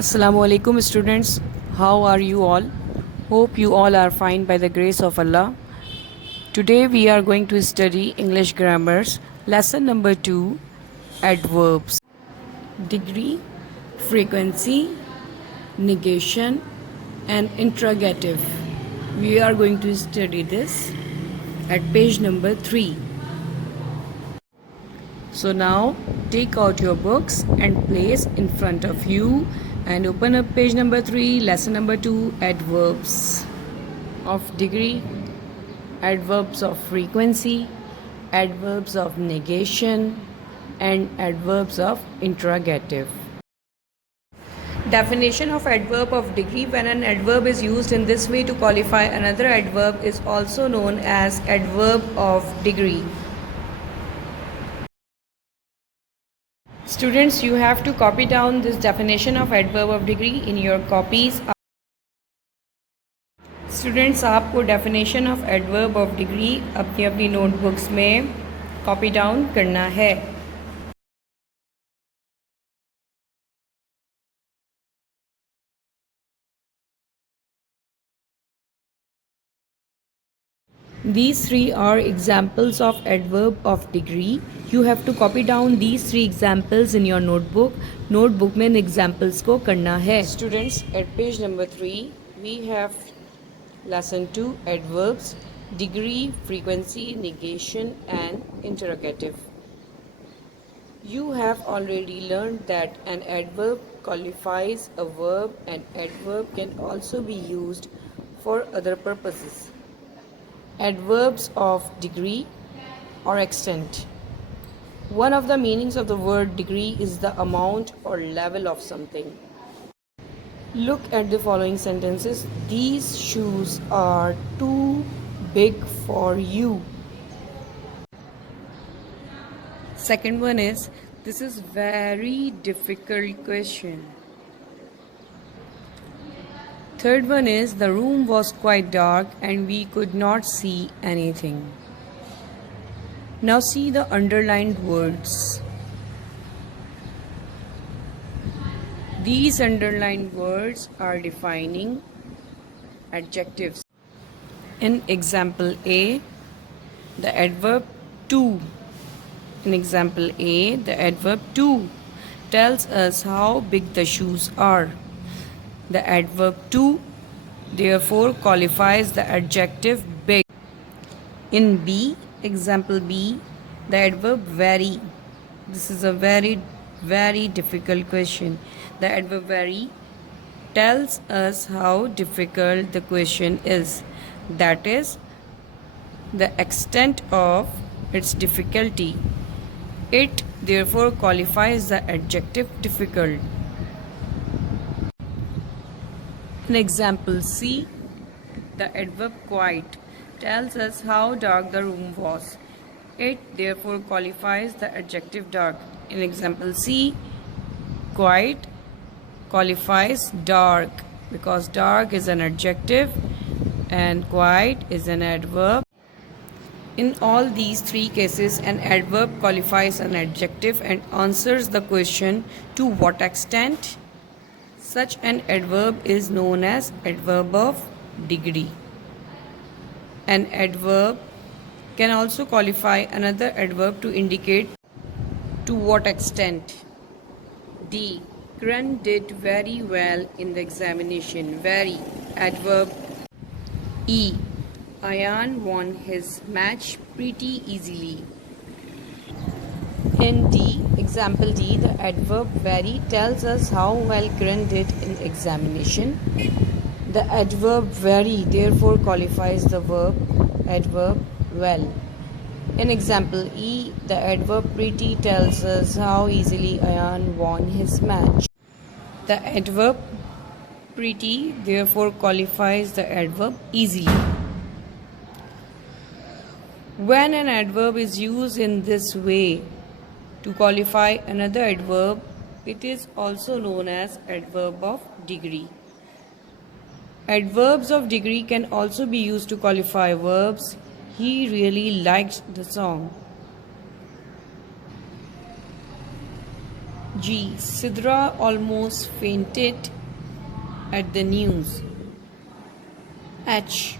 Assalamu alaikum students. How are you all? Hope you all are fine by the grace of Allah. Today we are going to study English grammars lesson number 2, adverbs. Degree, frequency, negation and interrogative. We are going to study this at page number 3. So now take out your books and place in front of you and open up page number 3, lesson number 2, adverbs of degree, adverbs of frequency, adverbs of negation and adverbs of interrogative. Definition of adverb of degree: when an adverb is used in this way to qualify another adverb is also known as adverb of degree. Students, you have to copy down this definition of adverb of degree in your copies. Students आपको definition of adverb of degree अपनी अपनी notebooks में copy down करना है. These three are examples of adverb of degree. You have to copy down these three examples in your notebook. Notebook में इन examples को करना है. Students, at page number 3 we have lesson 2, adverbs, degree, frequency, negation and interrogative. You have already learned that an adverb qualifies a verb and adverb can also be used for other purposes. Adverbs of degree or extent. One of the meanings of the word degree is the amount or level of something. Look at the following sentences. These shoes are too big for you. Second one is, this is very difficult question. Third one is, the room was quite dark and we could not see anything. Now see the underlined words. These underlined words are defining adjectives. In example A, the adverb to. In example A, the adverb to tells us how big the shoes are. The adverb to therefore qualifies the adjective big. In B, example B, the adverb very. This is a very difficult question. The adverb very tells us how difficult the question is. That is the extent of its difficulty. It therefore qualifies the adjective difficult. In example C, the adverb quiet tells us how dark the room was. It therefore qualifies the adjective dark. In example C, quiet qualifies dark because dark is an adjective and quiet is an adverb. In all these three cases, an adverb qualifies an adjective and answers the question to what extent. Such an adverb is known as adverb of degree. An adverb can also qualify another adverb to indicate to what extent. D. Karan did very well in the examination. Very, adverb. E. Ayan won his match pretty easily. In D, example D, the adverb very tells us how well Karan did in examination. The adverb very therefore qualifies the adverb well. In example E, the adverb pretty tells us how easily Ayan won his match. The adverb pretty therefore qualifies the adverb easily. When an adverb is used in this way to qualify another adverb, it is also known as adverb of degree. Adverbs of degree can also be used to qualify verbs. He really liked the song. G. Sidra almost fainted at the news. H.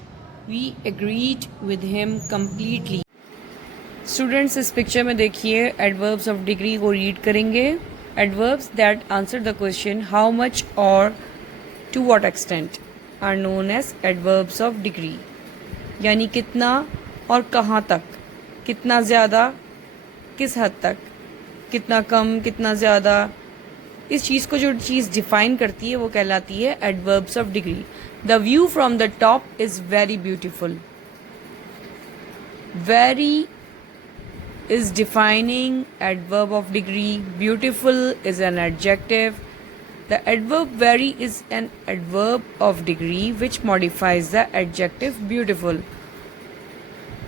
We agreed with him completely. Students इस picture में देखिए adverbs of degree को read करेंगे. Adverbs that answer the question how much और to what extent are known as adverbs of degree. यानी कितना और कहाँ तक, कितना ज़्यादा, किस हद तक, कितना कम, कितना ज़्यादा. इस चीज़ को जो चीज़ डिफाइन करती है वो कहलाती है adverbs of degree. The view from the top is very beautiful. Very is defining adverb of degree. Beautiful is an adjective. The adverb very is an adverb of degree which modifies the adjective beautiful.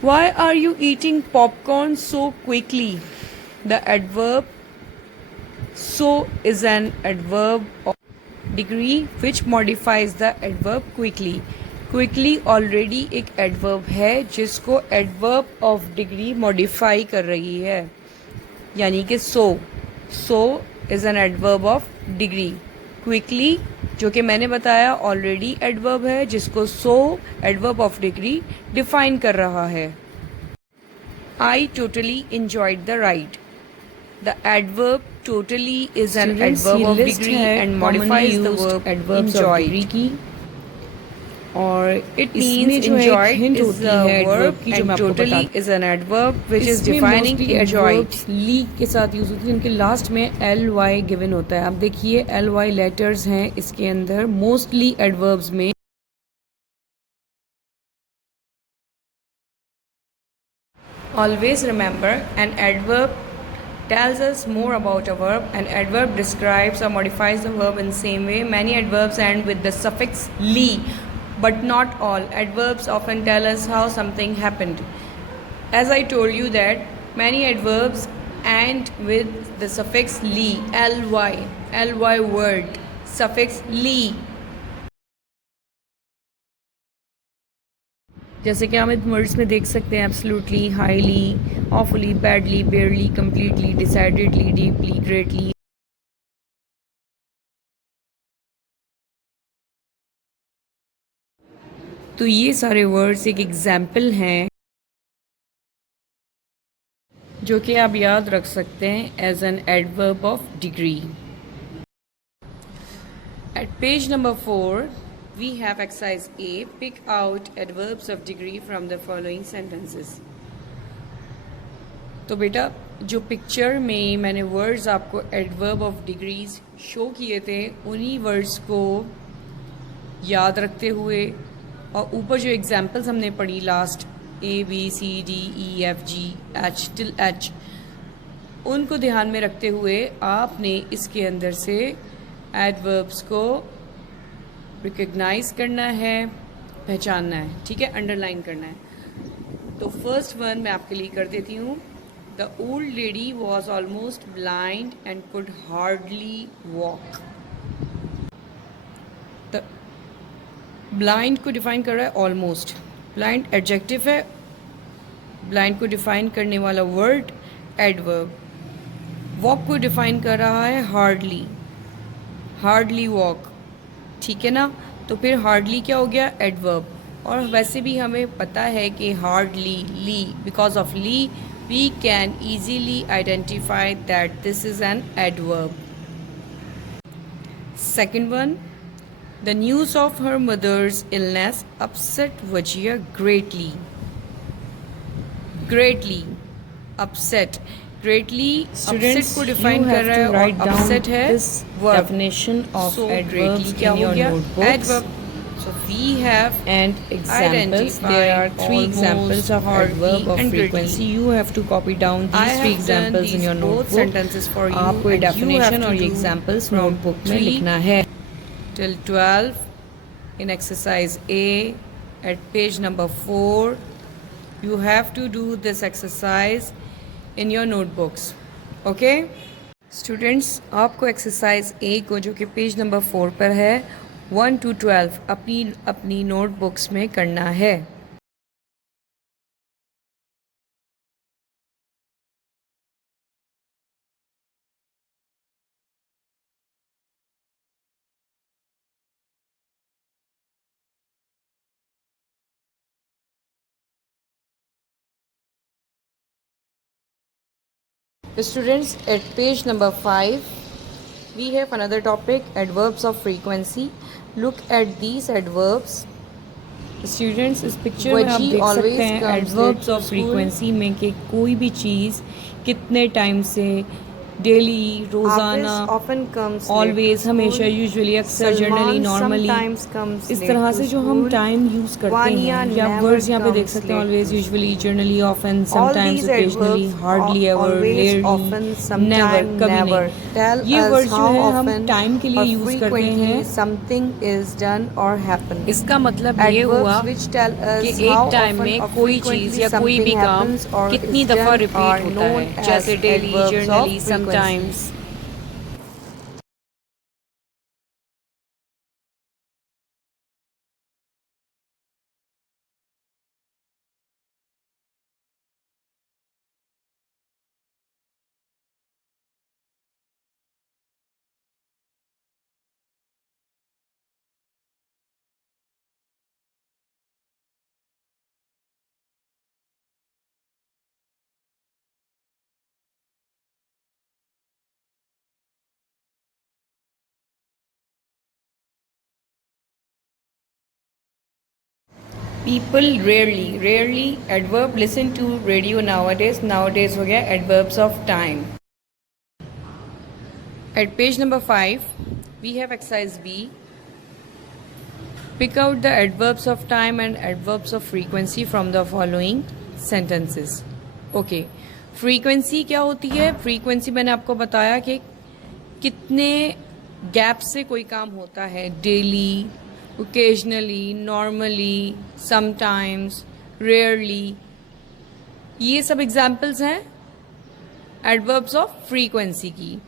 Why are you eating popcorn so quickly? The adverb so is an adverb of degree which modifies the adverb quickly. Quickly already एक adverb है जिसको adverb of degree modify कर रही है. यानी कि so is an adverb of degree. Quickly जो कि मैंने बताया ऑलरेडी एडवर्ब है जिसको so adverb of degree define कर रहा है. I totally enjoyed the ride. The adverb totally is an adverb of degree and modifies the verb enjoy. और it means enjoyed is a verb and totally is an adverb which is defining enjoyed. ली के साथ use होती है. इनके last में ly given होता है. आप देखिए ly लेटर्स हैं इसके अंदर मोस्टली एडवर्ब्स में. Always remember an adverb tells us more about a verb. An adverb describes or modifies the verb in the same way. Many adverbs end with the suffix ly. But not all. Adverbs often tell us how something happened. As I told you that many adverbs end with the suffix ly, ly word, suffix ly. जैसे कि हम इन words में देख सकते हैं absolutely, highly, awfully, badly, barely, completely, decidedly, deeply, greatly. तो ये सारे वर्ड्स एक एग्जाम्पल हैं जो कि आप याद रख सकते हैं as an adverb of degree. At page number 4 we have exercise A. Pick out adverbs of degree from the following sentences. तो बेटा जो पिक्चर में मैंने वर्ड्स आपको एडवर्ब ऑफ डिग्रीज शो किए थे उन्हीं वर्ड्स को याद रखते हुए और ऊपर जो एग्जाम्पल्स हमने पढ़ी लास्ट ABCDEFGH till H उनको ध्यान में रखते हुए आपने इसके अंदर से एडवर्ब्स को रिकग्नाइज करना है, पहचानना है. ठीक है, अंडरलाइन करना है. तो फर्स्ट वन मैं आपके लिए कर देती हूँ. The old lady was almost blind and could hardly walk. Blind को डिफाइन कर रहा है ऑलमोस्ट. ब्लाइंड एडजेक्टिव है. ब्लाइंड को डिफाइन करने वाला वर्ड एडवर्ब. वॉक को डिफाइन कर रहा है हार्डली. Hardly walk. ठीक है ना. तो फिर हार्डली क्या हो गया? एडवर्ब. और वैसे भी हमें पता है कि hardly ly, because of ly we can easily identify that this is an adverb. Second one. The news of her mother's illness upset Wajia greatly. Greatly. Upset. Greatly. Students, upset को define कर रहा है और upset है definition of adverbs in your notebooks. Adverb. So we have and examples. There are 3 examples of adverb of frequency. You have to copy down these 3 examples in your notebook. Sentences for you. आपको definition और ये examples notebook में लिखना है. Till 12 in exercise A at page number 4 you have to do this exercise in your notebooks. Okay students, आपको exercise A को जो कि पेज नंबर 4 पर है 1 to 12 अपनी नोटबुक्स में करना है. Students, at page number 5, we have another topic, adverbs of frequency. Look at these adverbs. Students, इस पिक्चर में आप देख सकते हैं एडवर्ब्स ऑफ फ्रीक्वेंसी में कि कोई भी चीज़ कितने टाइम से, डेली, रोज़ाना, ऑलवेज, हमेशा, यूजुअली, अक्सर, जनरली, नॉर्मली, इस तरह से जो हम टाइम यूज़ करते हैं, या वर्ड्स यहाँ पे देख सकते हैं, always, usually, generally, often, sometimes, occasionally, hardly ever, rarely, never, कभी नहीं, ये वर्ड्स जो है हम टाइम के लिए यूज़ करते हैं। समथिंग इज डन और हैपन। इसका मतलब ये हुआ कि एक टाइम में कोई चीज़ या कोई भी काम कितनी दफ़ा रिपीट होता है, जैसे daily, generally, sometimes. People rarely, rarely adverb, listen to radio nowadays, nowadays हो गया adverbs of time. At page number 5, we have exercise B. Pick out the adverbs of time and adverbs of frequency from the following sentences. Okay, frequency क्या होती है? frequency मैंने आपको बताया कि कितने गैप से कोई काम होता है, daily, occasionally, normally, sometimes, rarely, ये सब एग्जाम्पल्स हैं एडवर्ब्स ऑफ फ्रीक्वेंसी की।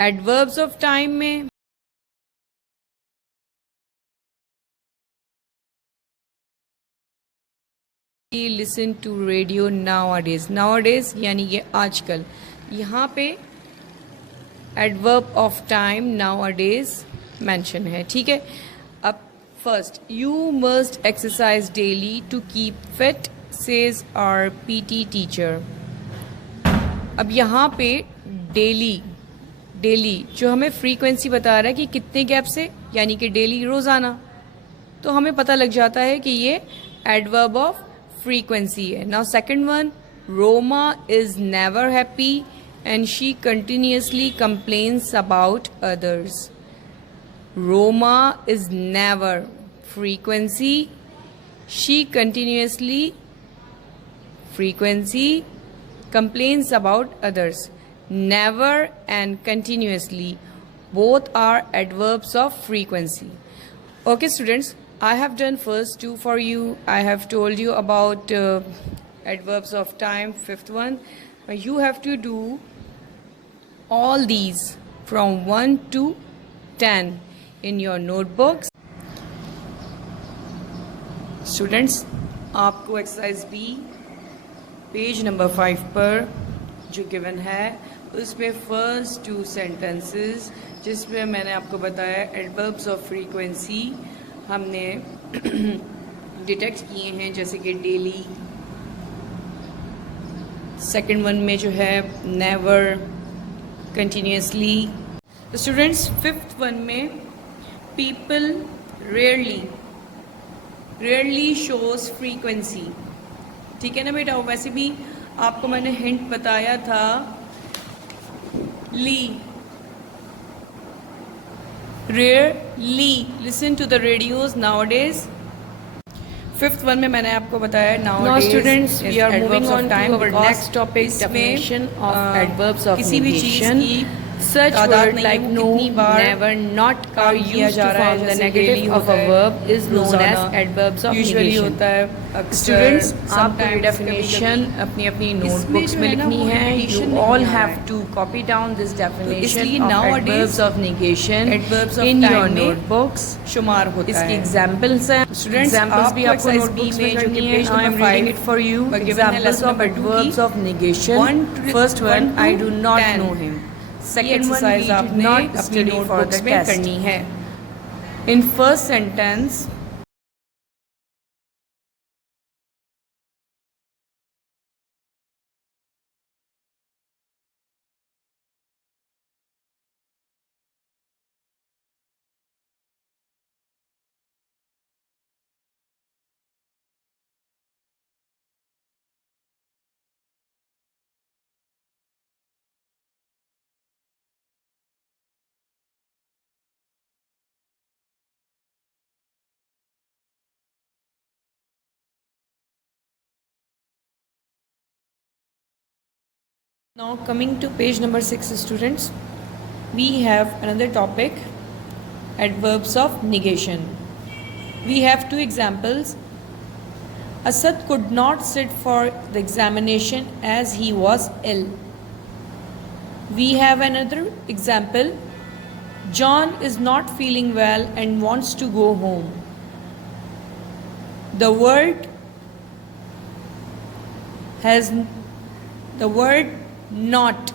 एडवर्ब्स ऑफ टाइम में listen to radio nowadays, nowadays यानी ये आजकल, यहाँ पे adverb of time nowadays mention है, ठीक है। अब first, you must exercise daily to keep fit, says our PT teacher. अब यहाँ पे डेली, डेली जो हमें फ्रीक्वेंसी बता रहा है कि कितने गैप से, यानी कि डेली, रोजाना, तो हमें पता लग जाता है कि ये एडवर्ब ऑफ फ्रीक्वेंसी है। Now second one, Roma is never happy and she continuously complains about others. Roma is never, frequency, she continuously, frequency, complains about others. Never and continuously, both are adverbs of frequency. Okay students, I have done first two for you. I have told you about adverbs of time, fifth one. You have to do all these from 1 to 10 in your notebooks. Students, आपको exercise B page number 5 पर जो given है, उसमें first 2 sentences जिसमें मैंने आपको बताया adverbs of frequency हमने डिटेक्ट किए हैं, जैसे कि डेली, सेकंड वन में जो है never, continuously. Students, fifth one में people rarely, rarely shows frequency, ठीक है ना बेटा। वैसे भी आपको मैंने हिंट बताया था, ली, rarely listen to the radios nowadays. Fifth one में मैंने आपको बताया nowadays. Students, we are moving on time और next topic, definition of adverbs of किसी भी चीज की such word like no, never, not are used to form the negative of a verb is known as adverbs of negation. होता है students, आपको ये definition अपनी अपनी नोटबुक्स में लिखनी है। You all have to copy down this definition of adverbs of negation in your notebooks, शुमार होता है। इसके एग्जांपल्स हैं स्टूडेंट्स, एग्जांपल्स भी आपको नोटबुक्स में करनी है। I am reading it for you. Examples of adverbs of negation, first one, I do not know him. Second exercise आपने अपनी नोटबुक्स में करनी है। In first sentence, Now coming to page number 6, students, we have another topic, adverbs of negation. We have two examples. Asad could not sit for the examination as he was ill. We have another example. John is not feeling well and wants to go home. The word not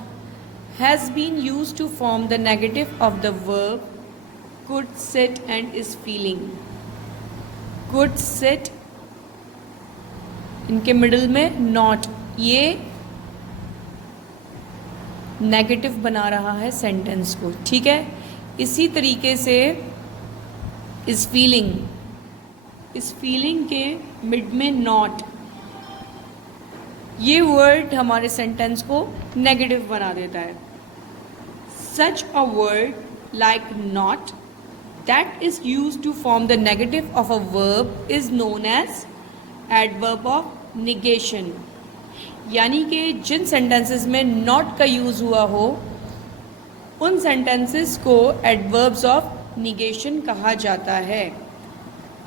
has been used to form the negative of the verb could sit and is feeling. Could sit, इनके middle में not, ये negative बना रहा है sentence को, ठीक है। इसी तरीके से इस फीलिंग के मिड में नॉट, ये वर्ड हमारे सेंटेंस को नेगेटिव बना देता है। Such a word like not that is used to form the negative of a verb is known as adverb of negation. यानी कि जिन सेंटेंसेस में नॉट का यूज हुआ हो उन सेंटेंसेस को एडवर्ब्स ऑफ निगेशन कहा जाता है।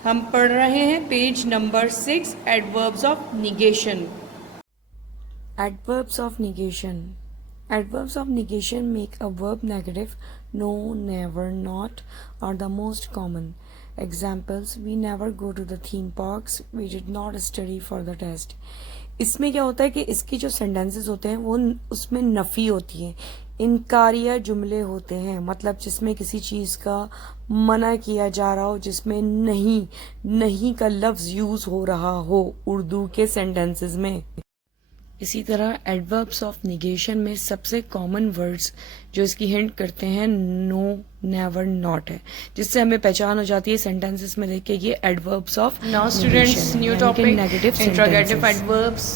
हम पढ़ रहे हैं page number 6, adverbs of negation. Adverbs of negation. Adverbs of negation make a verb negative. No, never, not are the most common. Examples: we never go to the theme parks. We did not study for the test. इसमें क्या होता है कि इसकी जो sentences होते हैं वो उसमें नफ़ी होती है, इनकारिया जुमले होते हैं, मतलब जिसमें किसी चीज़ का मना किया जा रहा हो, जिसमें नहीं का लफ्ज़ यूज़ हो रहा हो उर्दू के सेंटेंसेस में। इसी तरह एडवर्ब्स ऑफ निगेशन में सबसे कॉमन वर्ड्स जो इसकी हिंट करते हैं नो, नेवर, नॉट है, जिससे हमें पहचान हो जाती है सेंटेंसेस में देख के ये adverbs of. Now students, new topic, interrogative adverbs.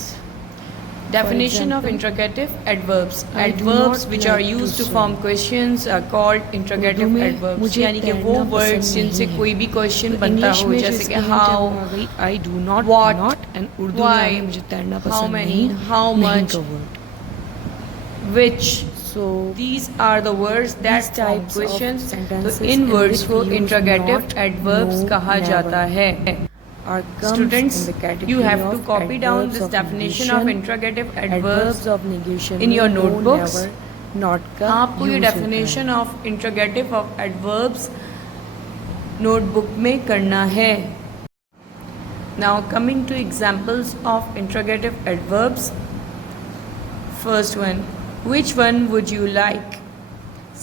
Definition of interrogative adverbs. Adverbs which are used to form questions are called interrogative adverbs. यानी कि वो words जिनसे कोई भी question बनता हो, जैसे कि how, I do not, what, not, and Urdu why, में मुझे तैरना how पसंद many, नहीं, how नहीं much, का word. which. So These are the words that these form types of questions. sentences तो इन in words which को we use interrogative not, adverbs no, कहा never जाता है। are comes Students, in the category you have to of copy down adverbs this of definition negation, of interrogative adverbs of negation in your में no, notebooks. never, not का आपको ये use होता है। Definition of interrogative of adverbs notebook में करना है। Now coming to examples of interrogative adverbs. First one, which one would you like.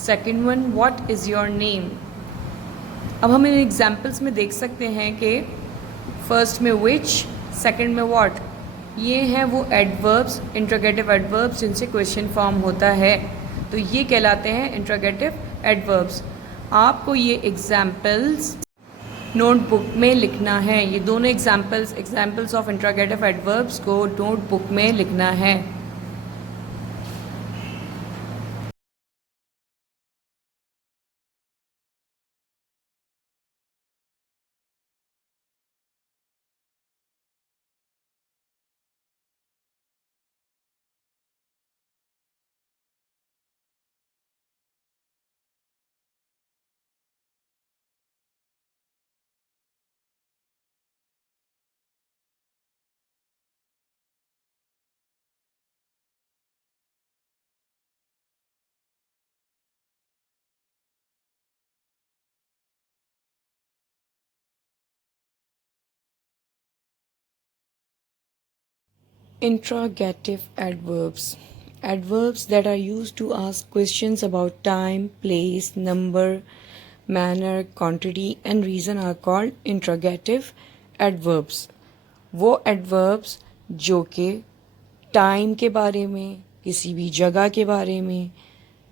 Second one, what is your name. अब हम इन एग्जांपल्स में देख सकते हैं कि फर्स्ट में which, सेकंड में what, ये हैं वो एडवर्ब्स, इंट्रोगेटिव एडवर्ब्स जिनसे क्वेश्चन फॉर्म होता है, तो ये कहलाते हैं इंट्रोगेटिव एडवर्ब्स। आपको ये एग्जाम्पल्स नोटबुक में लिखना है, ये दोनों एग्जाम्पल्स ऑफ इंट्रोगेटिव एडवर्ब्स को नोटबुक में लिखना है। Interrogative adverbs. Adverbs that are used to ask questions about time, place, number, manner, quantity and reason are called interrogative adverbs. वो adverbs जो कि टाइम के बारे में, किसी भी जगह के बारे में,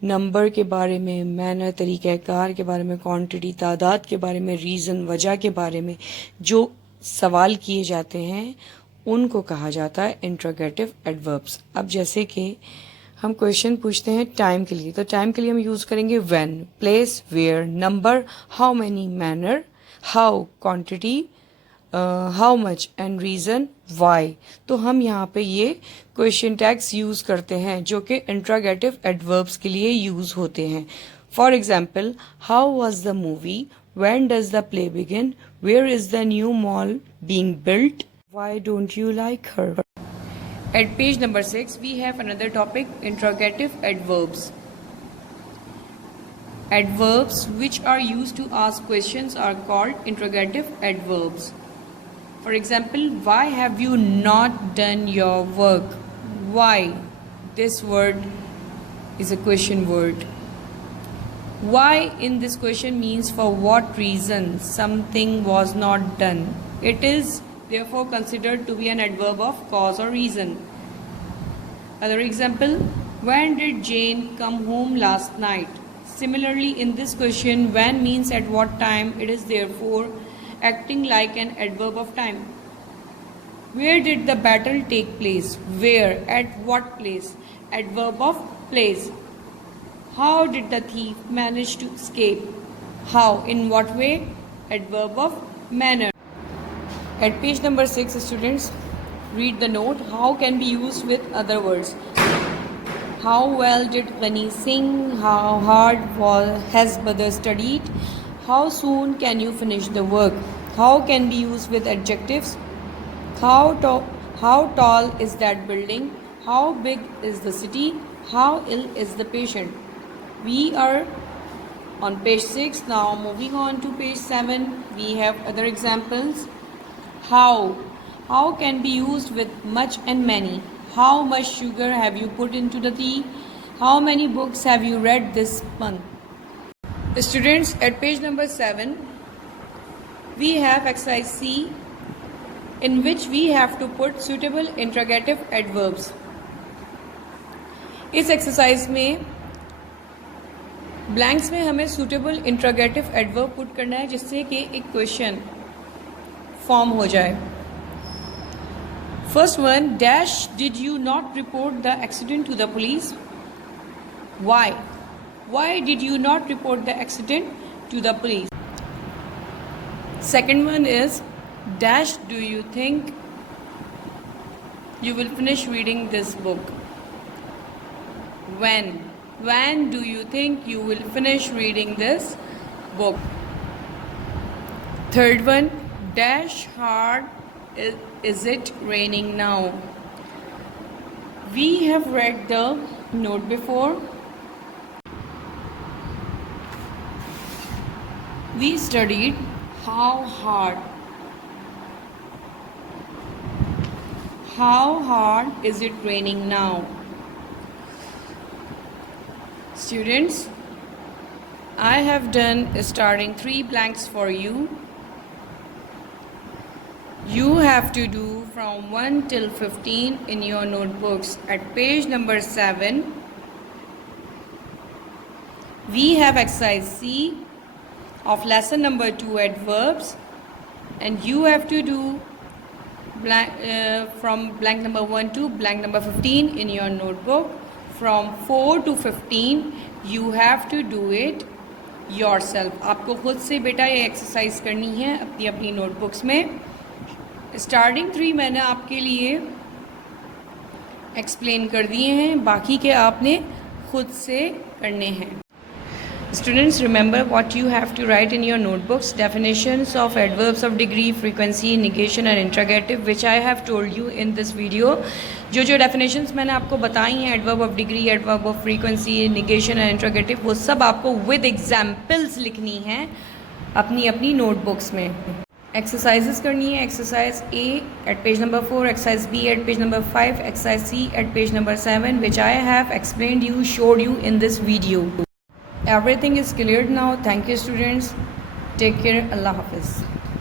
नंबर के बारे में, मैनर तरीक़ाकार के बारे में, क्वांटिटी तादाद के बारे में, रीज़न वजह के बारे में जो सवाल किए जाते हैं उनको कहा जाता है इंट्रोगेटिव एडवर्ब्स। अब जैसे कि हम क्वेश्चन पूछते हैं टाइम के लिए, तो टाइम के लिए हम यूज़ करेंगे when, place, where, number, how many, manner, how, quantity, how much and reason why. तो हम यहाँ पे ये क्वेश्चन टैग्स यूज़ करते हैं जो कि इंट्रोगेटिव एडवर्ब्स के लिए यूज़ होते हैं। For example, how was the movie, when does the play begin, where is the new mall being built, why don't you like her. At page number 6, we have another topic, interrogative adverbs. Adverbs which are used to ask questions are called interrogative adverbs. For example, why have you not done your work? Why? This word is a question word. Why in this question means for what reason something was not done. It is therefore considered to be an adverb of cause or reason. Other example, when did Jane come home last night? Similarly, in this question, when means at what time, it is therefore acting like an adverb of time. Where did the battle take place? Where? At what place? Adverb of place. How did the thief manage to escape? How? In what way? Adverb of manner. At page number 6, students, read the note. How can be used with other words. How well did Ghani sing? How hard has Badr studied? How soon can you finish the work? How can be used with adjectives. How tall is that building? How big is the city? How ill is the patient? We are on page 6. Now moving on to page 7, we have other examples. How can be used with much and many. How much sugar have you put into the tea? How many books have you read this month? Students, at page number 7, we have exercise C, in which we have to put suitable interrogative adverbs. इस exercise में blanks में हमें suitable interrogative adverb put करना है जिससे कि एक question form हो जाए. First one, dash did you not report the accident to the police. Why did you not report the accident to the police. Second one is, dash do you think you will finish reading this book. When do you think you will finish reading this book? Third one, dash hard is it raining now. We have read the note before. We studied how hard. How hard is it raining now? Students, I have done starting 3 blanks for you. You have to do from 1 till 15 in your notebooks. At page number 7, we have exercise C of lesson number 2, adverbs, and you have to do from blank number 1 to blank number 15 in your notebook. From 4 to 15 you have to do it yourself. आपको खुद से बेटा ये exercise करनी है अपनी अपनी notebooks में. स्टार्टिंग 3 मैंने आपके लिए एक्सप्लेन कर दिए हैं, बाकी के आपने खुद से करने हैं. Students, remember what you have to write in your notebooks. Definitions of adverbs of degree, frequency, negation and interrogative, which I have told you in this video. जो definitions मैंने आपको बताई हैं, adverb of degree, adverb of frequency, negation and interrogative, वो सब आपको with examples लिखनी हैं अपनी अपनी notebooks में. Exercises करनी है. Exercise A at page number 4, exercise B at page number 5, exercise C at page number 7, which I have explained you, showed you in this video. Everything is cleared now. Thank you, students. Take care. Allah Hafiz.